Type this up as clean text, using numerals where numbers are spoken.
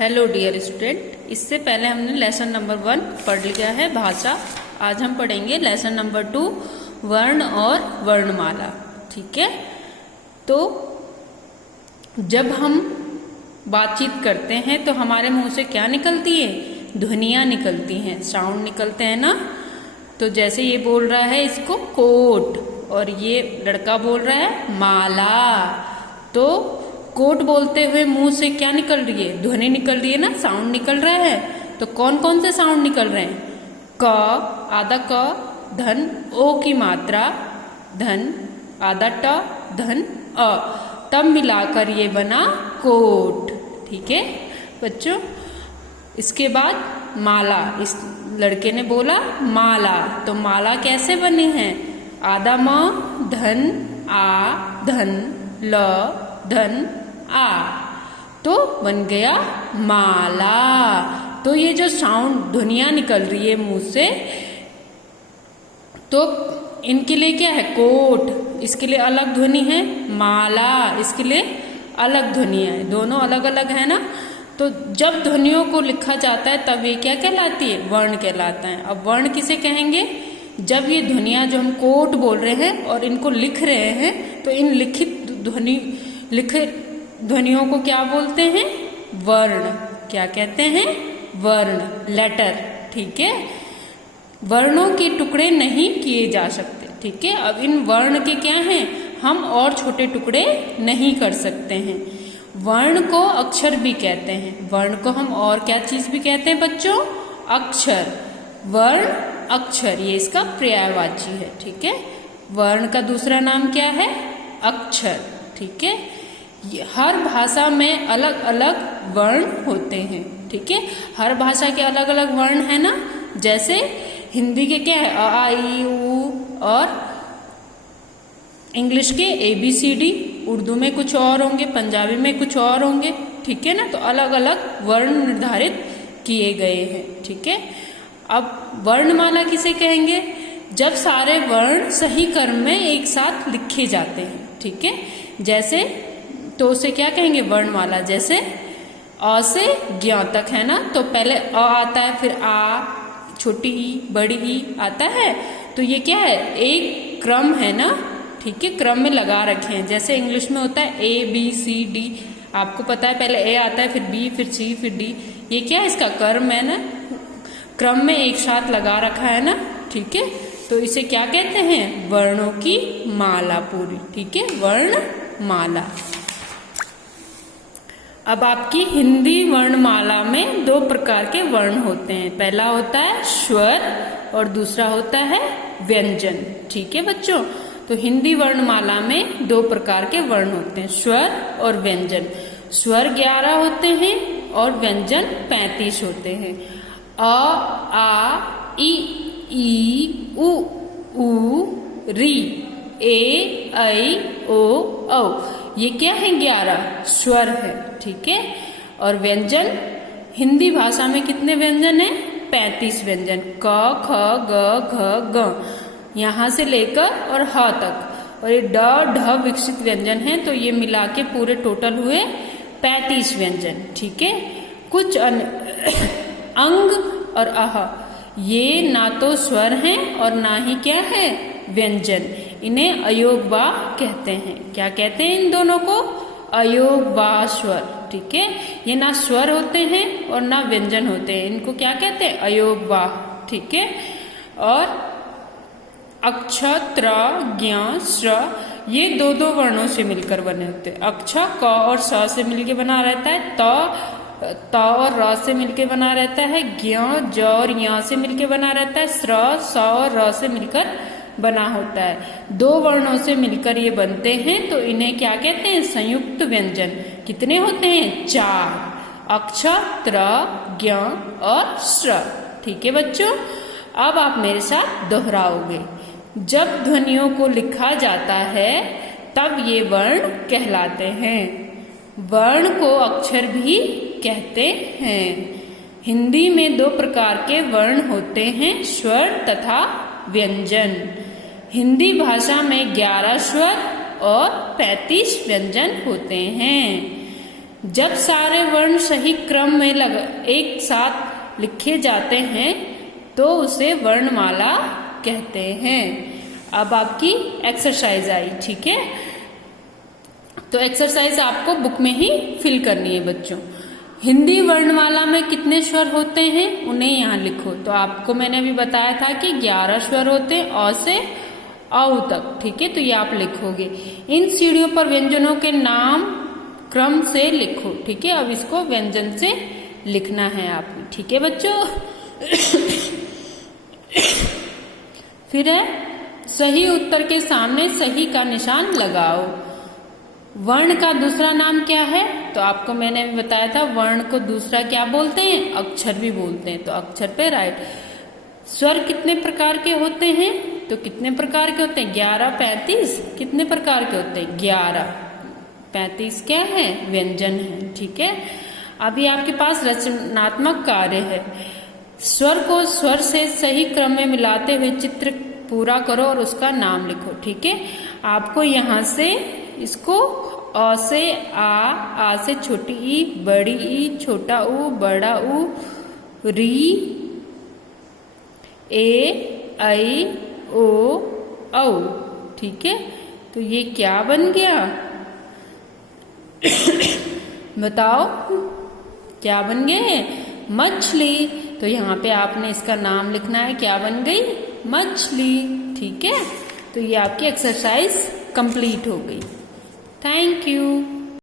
Hello dear student, इससे पहले हमने लेसन नंबर 1 पढ़ लिया है भाषा। आज हम पढ़ेंगे लेसन नंबर 2 वर्ण और वर्णमाला। ठीक है, तो जब हम बातचीत करते हैं तो हमारे मुंह से क्या निकलती है? ध्वनियाँ निकलती हैं, साउंड निकलते हैं ना। तो जैसे ये बोल रहा है इसको कोट और ये लड़का बोल रहा है माला, तो कोट बोलते हुए मुंह से क्या निकल रही है? ध्वनि निकल रही है ना, साउंड निकल रहा है। तो कौन कौन से साउंड निकल रहे हैं? क, आधा क, धन ओ की मात्रा, धन आधा ट, धन अ, तब मिलाकर ये बना कोट। ठीक है बच्चों, इसके बाद माला। इस लड़के ने बोला माला, तो माला कैसे बने हैं? आधा म, धन आ, धन ल, धन आ, तो बन गया माला। तो ये जो साउंड ध्वनियाँ निकल रही है मुंह से, तो इनके लिए क्या है? कोट, इसके लिए अलग ध्वनि है। माला, इसके लिए अलग ध्वनियाँ है। दोनों अलग अलग है ना। तो जब ध्वनियों को लिखा जाता है तब ये क्या कहलाती है? वर्ण कहलाता है। अब वर्ण किसे कहेंगे? जब ये ध्वनियाँ जो हम कोट बोल रहे हैं और इनको लिख रहे हैं, तो इन लिखित ध्वनियों को क्या बोलते हैं? वर्ण। क्या कहते हैं? वर्ण, लेटर। ठीक है, वर्णों के टुकड़े नहीं किए जा सकते। ठीक है, अब इन वर्ण के क्या हैं? हम और छोटे टुकड़े नहीं कर सकते हैं। वर्ण को अक्षर भी कहते हैं। वर्ण को हम और क्या चीज भी कहते हैं बच्चों? अक्षर। वर्ण, अक्षर, ये इसका पर्यायवाची है। ठीक है, वर्ण का दूसरा नाम क्या है? अक्षर। ठीक है, हर भाषा में अलग अलग वर्ण होते हैं। ठीक है, हर भाषा के अलग अलग वर्ण है ना। जैसे हिंदी के क्या है? अ आ ई उ, और इंग्लिश के ABCD, उर्दू में कुछ और होंगे, पंजाबी में कुछ और होंगे। ठीक है ना, तो अलग अलग वर्ण निर्धारित किए गए हैं। ठीक है, अब वर्णमाला किसे कहेंगे? जब सारे वर्ण सही क्रम में एक साथ लिखे जाते हैं। ठीक है, जैसे तो उसे क्या कहेंगे? वर्णमाला। जैसे अ से ज्ञ तक है ना, तो पहले अ आता है, फिर आ, छोटी ई, बड़ी ई आता है। तो ये क्या है? एक क्रम है ना। ठीक है, क्रम में लगा रखे हैं। जैसे इंग्लिश में होता है ABCD, आपको पता है पहले ए आता है, फिर B, फिर C, फिर D। ये क्या है? इसका क्रम है ना, क्रम में एक साथ लगा रखा है ना। ठीक है, तो इसे क्या कहते हैं? वर्णों की माला पूरी। ठीक है, वर्णमाला। अब आपकी हिंदी वर्णमाला में 2 प्रकार के वर्ण होते हैं। पहला होता है स्वर और दूसरा होता है व्यंजन। ठीक है बच्चों, तो हिंदी वर्णमाला में 2 प्रकार के वर्ण होते हैं, स्वर और व्यंजन। स्वर 11 होते हैं और व्यंजन 35 होते हैं। अ, आ, इ, ई, उ, री, ए, ऐ, ओ, औ। ये क्या है? 11 स्वर है। ठीक है, और व्यंजन हिंदी भाषा में कितने व्यंजन है? 35 व्यंजन। क, ख, ग, घ, ग, यहाँ से लेकर और ह तक। और ये ड, ढ विकसित व्यंजन है, तो ये मिला के पूरे टोटल हुए 35 व्यंजन। ठीक है, कुछ अंग और अह, ये ना तो स्वर हैं और ना ही क्या है? व्यंजन। इन्हें अयोगवा कहते हैं। क्या कहते हैं इन दोनों को? अयोगवा स्वर। ठीक है, ये ना स्वर होते हैं और ना व्यंजन होते हैं, इनको क्या कहते हैं? अयोगवा। ठीक है, और अक्ष, त्र, ज्ञ, श्र, ये 2 वर्णों से मिलकर बने होते हैं। अक्ष क और स से मिलकर बना रहता है, त और र से मिलकर बना रहता है, ज्ञ, ज और य से मिलकर बना रहता है, श्र, स और र से मिलकर बना होता है। 2 वर्णों से मिलकर ये बनते हैं, तो इन्हें क्या कहते हैं? संयुक्त व्यंजन। कितने होते हैं? 4, अक्ष, त्र, ज्ञ और श्र। ठीक है बच्चों, अब आप मेरे साथ दोहराओगे। जब ध्वनियों को लिखा जाता है तब ये वर्ण कहलाते हैं। वर्ण को अक्षर भी कहते हैं। हिंदी में 2 प्रकार के वर्ण होते हैं, स्वर तथा व्यंजन। हिंदी भाषा में 11 स्वर और 35 व्यंजन होते हैं। जब सारे वर्ण सही क्रम में एक साथ लिखे जाते हैं तो उसे वर्णमाला कहते हैं। अब आपकी एक्सरसाइज आई, ठीक है। तो एक्सरसाइज आपको बुक में ही फिल करनी है बच्चों। हिंदी वर्णमाला में कितने स्वर होते हैं उन्हें यहाँ लिखो। तो आपको मैंने अभी बताया था कि 11 स्वर होते हैं अ से औ तक, ठीक है। तो ये आप लिखोगे। इन सीढ़ियों पर व्यंजनों के नाम क्रम से लिखो, ठीक है। अब इसको व्यंजन से लिखना है आपको, ठीक है बच्चों। फिर है सही उत्तर के सामने सही का निशान लगाओ। वर्ण का दूसरा नाम क्या है? तो आपको मैंने बताया था वर्ण को दूसरा क्या बोलते हैं? अक्षर भी बोलते हैं। तो अक्षर पे राइट। स्वर कितने प्रकार के होते हैं? तो कितने प्रकार के होते हैं? 11, 35 कितने प्रकार के होते हैं? 11। 35 क्या है? व्यंजन है, ठीक है। अभी आपके पास रचनात्मक कार्य है। स्वर को स्वर से सही क्रम में मिलाते हुए चित्र पूरा करो और उसका नाम लिखो, ठीक है। आपको यहाँ से इसको अ से आ से छोटी ई, बड़ी ई, छोटा ऊ, बड़ा ऊ, री, ए, आई, ओ, औ, ठीक है। तो ये क्या बन गया? बताओ क्या बन गए? मछली। तो यहाँ पे आपने इसका नाम लिखना है, क्या बन गई? मछली, ठीक है। तो ये आपकी एक्सरसाइज कंप्लीट हो गई। Thank you.